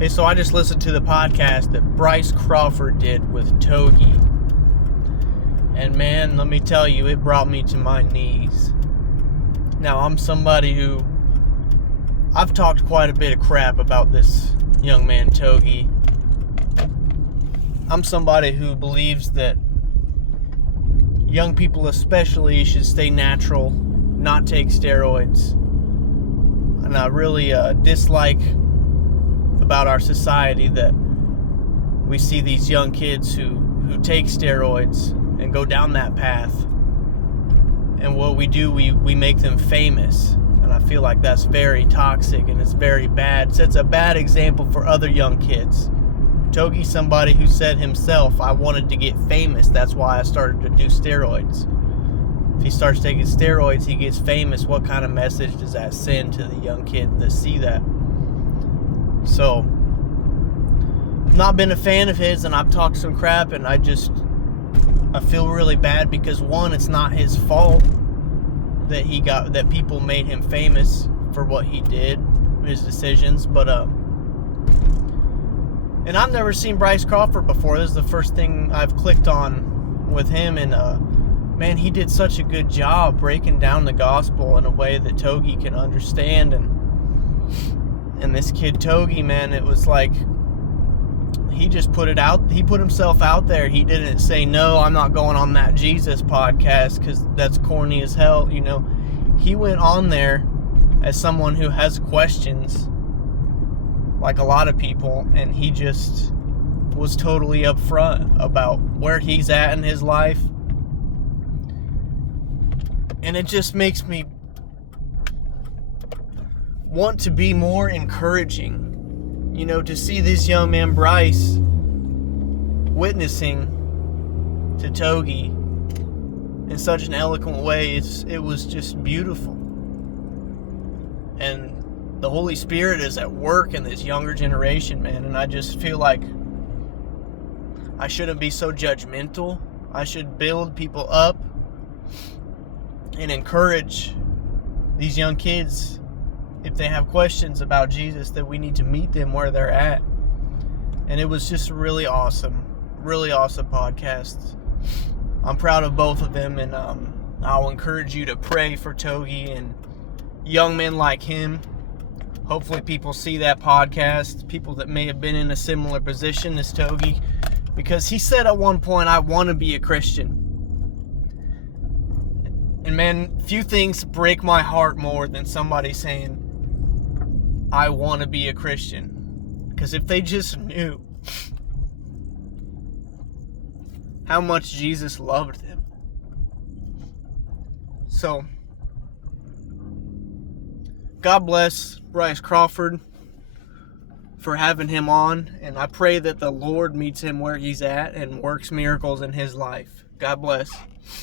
Hey, so I just listened to the podcast that Bryce Crawford did with Togi. And man, let me tell you, it brought me to my knees. Now, I'm somebody who... I've talked quite a bit of crap about this young man, Togi. I'm somebody who believes that young people especially should stay natural, not take steroids. And I really dislike about our society that we see these young kids who take steroids and go down that path. And what we do, we make them famous. And I feel like that's very toxic and it's very bad. It sets a bad example for other young kids. Togi's somebody who said himself, I wanted to get famous. That's why I started to do steroids. If he starts taking steroids, he gets famous. What kind of message does that send to the young kids that see that? So, I've not been a fan of his, and I've talked some crap, and I feel really bad because, one, it's not his fault that people made him famous for what he did, his decisions, but and I've never seen Bryce Crawford before. This is the first thing I've clicked on with him, and man, he did such a good job breaking down the gospel in a way that Togi can understand. And this kid Togi, man, it was like he just put it out. He put himself out there. He didn't say, no, I'm not going on that Jesus podcast because that's corny as hell. You know, he went on there as someone who has questions, like a lot of people, and he just was totally upfront about where he's at in his life. And it just makes me want to be more encouraging, you know, to see this young man Bryce witnessing to Togi in such an eloquent way. It was just beautiful. And the Holy Spirit is at work in this younger generation, man, and I just feel like I shouldn't be so judgmental. I should build people up and encourage these young kids. If they have questions about Jesus, that we need to meet them where they're at. And it was just really awesome podcast. I'm proud of both of them, and I'll encourage you to pray for Togi and young men like him. Hopefully people see that podcast, people that may have been in a similar position as Togi, because he said at one point, I want to be a Christian. And man, few things break my heart more than somebody saying, I want to be a Christian. Because if they just knew how much Jesus loved them. So, God bless Bryce Crawford for having him on. And I pray that the Lord meets him where he's at and works miracles in his life. God bless.